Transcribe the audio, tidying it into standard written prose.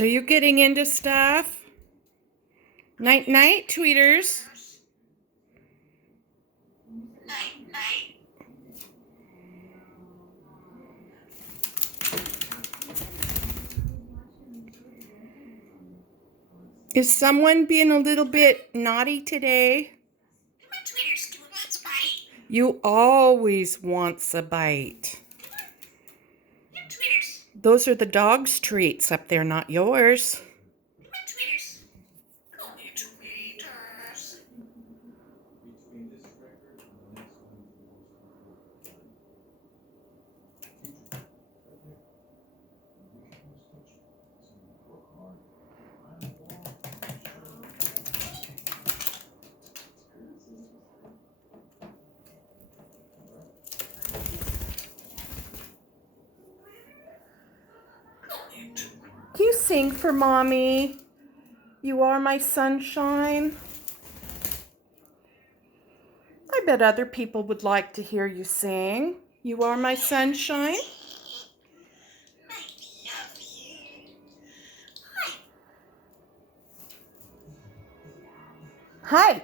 Are you getting into stuff? Night night, tweeters. Night night. Is someone being a little bit naughty today? Come on, tweeters. Do we want a bite? You always wants a bite. Come on, tweeters. Those are the dog's treats up there, not yours. Come on, tweeters. Come here, tweeters. Can you sing for mommy? You are my sunshine. I bet other people would like to hear you sing. You are my sunshine. I love you. Hi.